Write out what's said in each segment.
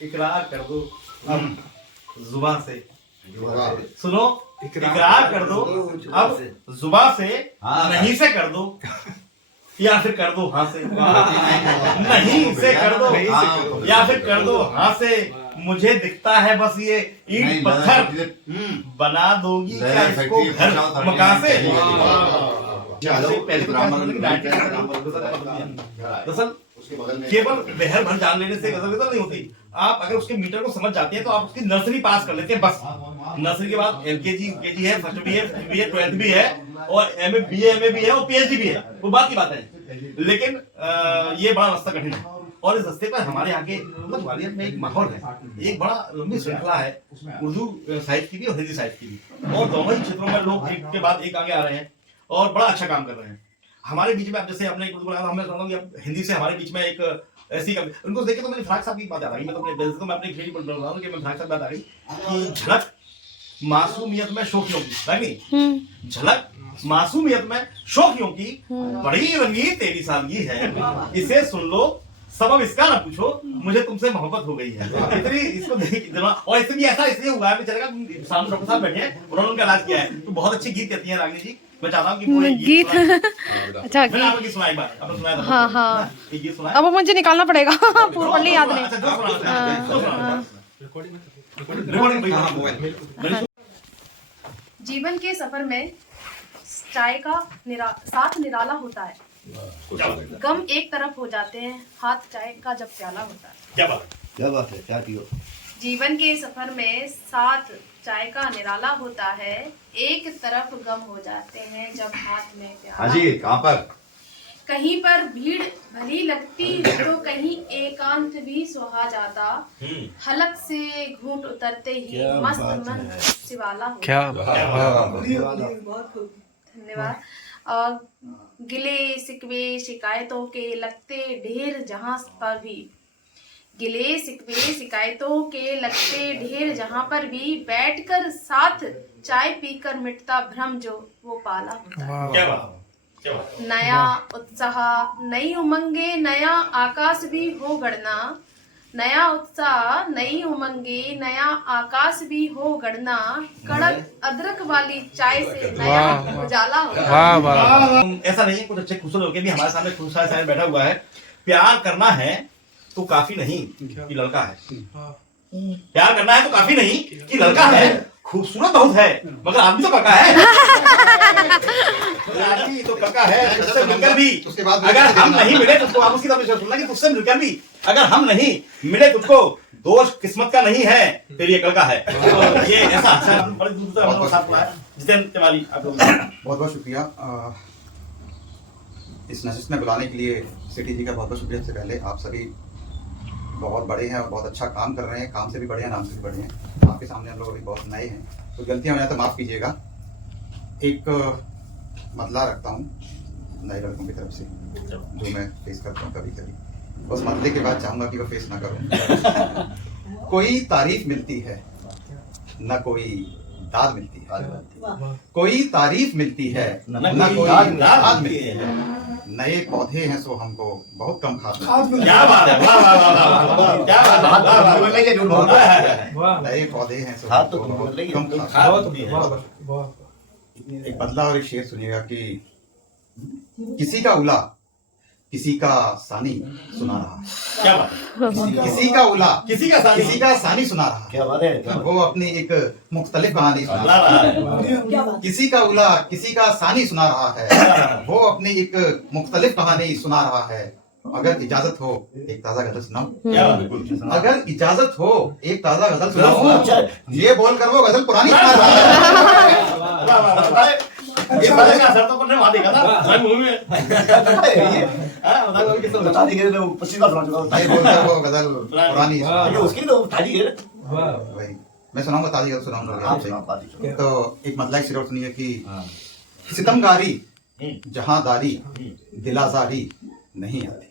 इकरार कर दो अब जुबान से, सुनो, इकरार कर दो अब जुबान से, नहीं से कर दो या फिर कर दो हाँ से, नहीं से कर दो या फिर कर दो हाँ से। मुझे दिखता है बस ये ईंट पत्थर, बना दोगी क्या इसको घर मकान से। दरअसल केवल बहर भर जान लेने से गजल नहीं होती। आप अगर उसके मीटर को समझ जाते हैं तो आप उसकी नर्सरी पास कर लेते हैं बस। नर्सरी के बाद एलकेजी यूकेजी है, फर्स्ट भी है, फिफ्थ भी है, 12th भी है और एमए बीए भी है और पीएचडी भी है, वो बात की बात है। लेकिन ये बड़ा रास्ता कठिन है और इस रास्ते पर हमारे यहाँ के मतलब ग्वालियर में एक माहौल है, एक बड़ा लंबी श्रृंखला है उर्दू साहित्य की भी और हिंदी साहित्य की भी, और दोनों ही क्षेत्रों में लोग एक के बाद एक आगे आ रहे हैं और बड़ा अच्छा काम कर रहे हैं। हमारे बीच में अब जैसे आपने हमें सुना कि हिंदी से हमारे बीच में एक ऐसी उनको देखे तो मेरे फ्राक साहब की बात आ रही, मैं अपने खेल बोल रहा हूँ कि मैं फ्राक साहब बात आ रही कि झलक मासूमियत में शोखियों की, झलक मासूमियत में शोखियों की, बड़ी रंगीन तेरी सादगी है, इसे सुन लो सबब इसका ना पूछो, मुझे तुमसे मोहब्बत हो गई है। इतनी इसको और इससे भी ऐसा इसलिए हुआ है बेचारे का, सामने डॉक्टर साहब बैठे हैं, उन्होंने उनका इलाज किया है, तो बहुत अच्छी गीत कहती है रागिनी जी। मैं चाहता हूँ कि पूरे गीत अच्छा गीत आपको सुनाई एक बार, आपने सुनाया था। हाँ हाँ ये गीत सुनाया, अब मुझे निकालना पड़ेगा पूरा याद नहीं। अच्छा जो सुनाना रिकॉर्डिंग। जीवन के सफर में चाय का साथ निराला होता है, गम एक तरफ हो जाते हैं, हाथ चाय का जब प्याला होता है। क्या बात है, क्या पियो। जीवन के सफर में साथ चाय का निराला होता है, एक तरफ गम हो जाते हैं जब हाथ में प्याला। हाँ जी, कहाँ पर? कहीं पर भीड़ भली लगती तो कहीं एकांत भी सुहा जाता, हलक से घूंट उतरते ही मस्त मन शिवाला होता। क्या धन्यवाद। और गिले शिकवे शिकायतों के लगते ढेर जहां पर भी, गिले शिकवे शिकायतों के लगते ढेर जहां पर भी, बैठकर साथ चाय पीकर मिटता भ्रम जो वो पाला होता है। नया उत्साह नई उमंगे, नया आकाश भी हो गढ़ना, नया उत्साह नई उमंगे, नया आकाश भी हो गढ़ना, कड़क अदरक वाली चाय से नया उजाला होगा। ऐसा नहीं है, कुछ अच्छे खूबसूरत होके भी हमारे सामने खूबसूरत सामने बैठा हुआ है। प्यार करना है तो काफी नहीं कि लड़का है, प्यार करना है तो काफी नहीं कि लड़का है, खूबसूरत बहुत है मगर आदमी तो पक्का है। आदमी तो पक्का है, उससे मिलकर भी अगर हम नहीं मिले तो आप उसकी तरफ सुनना कि तुझसे मिलकर भी अगर हम नहीं मिले तुझको दोष किस्मत का नहीं है, तेरी एक लड़का है। तो ये ऐसा जितेंद्र तिवारी बहुत बहुत शुक्रिया इस नशिस्त में बुलाने के लिए। सिटी जी का बहुत बहुत शुक्रिया। सबसे पहले आप सभी बहुत बड़े हैं और बहुत अच्छा काम कर रहे हैं, काम से भी बड़े हैं, नाम से भी बड़े हैं। आपके सामने हम लोग अभी बहुत नए हैं, तो गलतियां हो जाए तो माफ़ कीजिएगा। एक मसला रखता हूँ नए लड़कों की तरफ से जो मैं फेस करता हूँ कभी कभी, उस मसले के बाद चाहूँगा कि वो फेस ना करूँ। कोई तारीफ मिलती है न कोई दाद मिलती है, कोई तारीफ मिलती है न कोई दाद मिलती है। नए पौधे हैं सो हमको बहुत कम खाद मिलती है। क्या बात है, वाह वाह वाह वाह, क्या बात है। नए पौधे हैं सो हमको बहुत कम खाद मिलती है। एक बदला और एक शेर सुनिएगा कि किसी का उला किसी का सानी सुना रहा है। क्या बात है, किसी का उला किसी का सानी सुना रहा है। क्या बात है। वो अपनी एक मुख्तलिफ कहानी सुना रहा है। किसी का उला किसी का सानी सुना रहा है, वो अपनी एक मुख्तलिफ कहानी सुना रहा है। अगर इजाजत हो एक ताजा गजल सुनाऊं, अगर इजाजत हो एक ताजा गजल सुनाऊं, ये बोलकर वो गजल पुरानी सुना रहा है। ये बात का असर तो अपने वहां देखा था मैं मुंह में बता दो किस बता दी गई, मैं 25 बार सुना चुका हूं। भाई बोलकर वो गजल पुरानी ये उसकी तो ताजी है। भाई मैं सुनाऊंगा, ताजी गजल सुनाऊंगा आपसे। तो एक मतलब शेर और सुनिए कि सितमगारी जहांदारी दिलाजारी नहीं आती,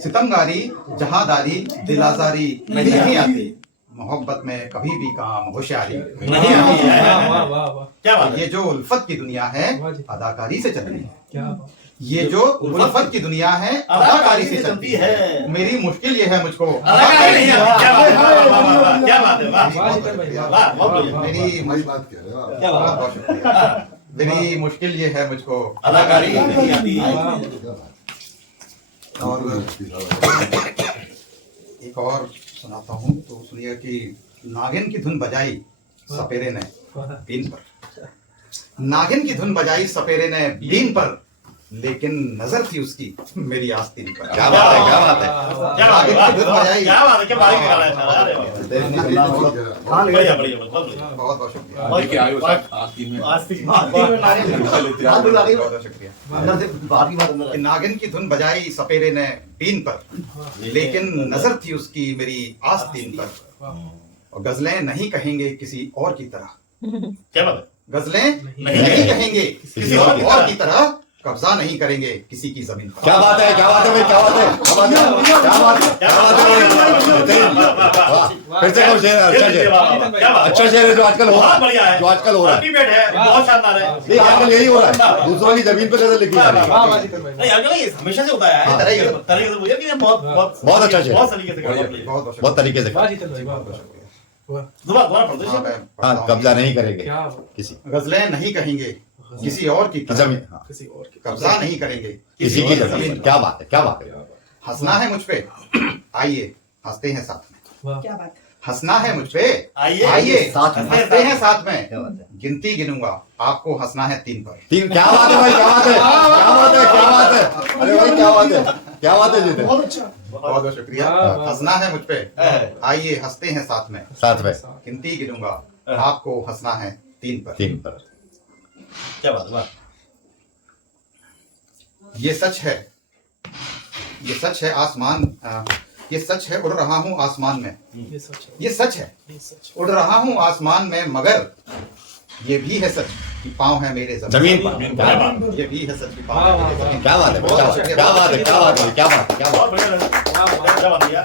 सितमगारी जहांदारी दिलाजारी नहीं आती, मोहब्बत में कभी भी काम होशियारी नहीं आती है। क्या बात, ये जो उल्फत की दुनिया है अदाकारी से चल रही है। ये जो उल्फत की दुनिया है अदाकारी से चलती है। मेरी मुश्किल ये है मुझको अदाकारी नहीं आती। क्या बात है, वाह, वाह, वाह, क्या बात है, वाह, वाह, बहुत बढ़िया। मेरी बात कह रहे हो आप। क्या बात है। बहुत शुक्रिया। मेरी मुश्किल ये है मुझको अदाकारी नहीं आती। और एक और सुनाता हूँ तो सुनिए कि नागिन की धुन बजाई सपेरे ने बीन पर। नागिन की धुन बजाई सपेरे ने बीन पर, लेकिन नजर थी उसकी मेरी आस्तीन पर। क्या बात है, क्या बात है। क्या बात है, नागिन की धुन बजाई। क्या बात है, क्या बारीक निकाला है सारा, अरे वाह। बढ़िया, बढ़िया, बहुत बढ़िया। बहुत बहुत शुक्रिया। हाथ मिला रही हो। बहुत बहुत शुक्रिया। अंदर से बाहर की बात अंदर कि नागिन की धुन बजाई सपेरे ने बीन पर, लेकिन नजर थी उसकी मेरी आस्तीन पर। और गजलें नहीं कहेंगे किसी और की तरह, क्या बात है। गजलें नहीं कहेंगे किसी और की तरह, कब्जा नहीं करेंगे किसी की जमीन पर। क्या बात है, क्या बात है भाई, क्या बात है, क्या बात है, क्या बात है, क्या बात है। वाह, फिर से कहो शेर, अच्छा शेर, अच्छा शेर है जो आजकल हो रहा बहुत बढ़िया है, है, जो आजकल हो रहा है। अल्टीमेट है, बहुत शानदार है। नहीं, आजकल यही हो रहा है, दूसरों की जमीन पे गजल लिखी जा रही है। नहीं आजकल ये हमेशा से होता है, हाँ, तरीके से मुझे भी बहुत बहुत बहुत अच्छा शेर। बहुत तरीके से करना बहुत चाहिए। बहुत बहुत तरीके से दोबारा दोबारा पढ़ दो हाँ, मैं पढ़ता हाँ, हूँ। कब्जा नहीं करेंगे किसी गजलें नहीं कहेंगे किसी और की तरह, जमीन, हाँ, कब्जा नहीं करेंगे किसी की जमीन पर। क्या बात है, क्या बात है। हंसना है मुझ पे, आइए हंसते हैं साथ में। क्या बात हंसना है मुझ पे, आइए आइए साथ में। हंसते हैं साथ में। क्या बात है। गिनती गिनूंगा, आपको हंसना है 3 पर। तीन, क्या बात है भाई, क्या बात है, क्या बात है, क्या बात है। अरे भाई क्या बात है, क्या बात है जीते। बहुत अच्छा। बहुत बहुत शुक्रिया। हंसना है मुझ पे, आइए हंसते हैं साथ में। साथ में गिनती गिनूंगा, आपको हंसना है 3 पर। 3 पर। क्या बात है, वाह। ये सच है, ये सच है आसमान, ये सच है उड़ रहा हूँ आसमान में। ये सच है उड़ रहा हूँ आसमान में, मगर ये भी है सच कि पाँव है मेरे जमीन पर। क्या बात है, ये भी है सच कि पाँव है मेरे जमीन। क्या बात है, क्या बात है, क्या बात है, क्या बात है, क्या बात है, क्या बात बहुत बढ़िया नजर, क्या बात है यार।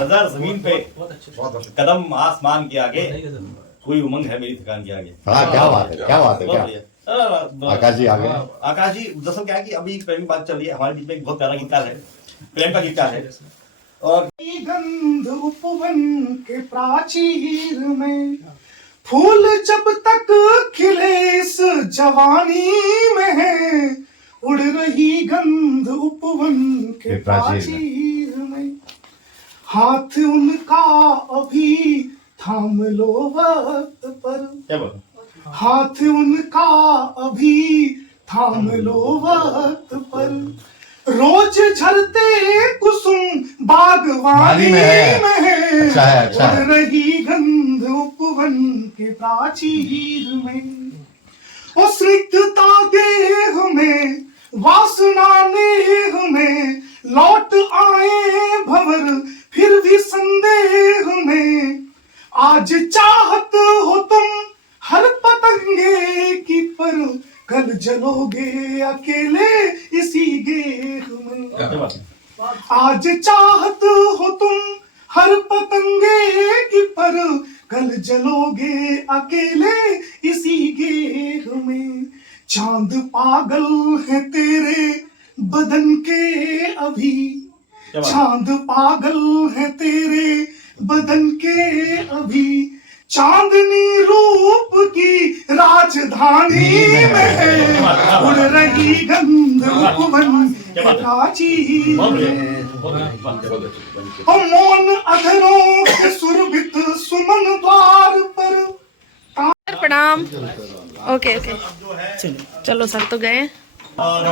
नजर जमीन पे, बहुत बहुत शुक्रिया। कदम आसमान के आगे, कोई उमंग है मेरी थकान के आगे। है। हाँ, क्या बात है, क्या बात है, बहुत क्या। बढ़िया। आकाश जी आ गए। आकाश जी, दरअसल क्या है कि अभी प्रेम की बात चल रही है, हमारे बीच में एक बहुत प्यारा गीतकार है, प्रेम का गीतकार है। और गंध उपवन के प्राचीर में, फूल जब तक खिले इस जवानी में, उड़ रही गंध उपवन के प्राचीर में। हाथ उनका अभी थाम लो वक्त पर, क्या बात है? हाथ उनका अभी थाम लो वक्त पर। रोज झरते कुसुम बागवानी में है। में, अच्छा है, अच्छा है। उड़ रही गंध उपवन के प्राचीर में। ओ स्निग्धता देह में, वासना नेह में, लौट आए भंवर फिर भी संदेह में। आज चाहत हो तुम हर पतंगे की, पर कल जलोगे अकेले इसी गेह में। क्या बात है? आज चाहत हो तुम हर पतंगे की, पर कल जलोगे अकेले इसी गेह में। चांद पागल है तेरे बदन के अभी, क्या बात है? चांद पागल है तेरे बदन के अभी। चांदनी रूप की राजधानी में, उड़ रही गंध उपवन के प्राचीर बहुत बढ़िया, में। बहुत बढ़िया। और मौन अधरों के सुरभित सुमन द्वार पर। प्रणाम। ओके ओके, चलो सर तो गए। और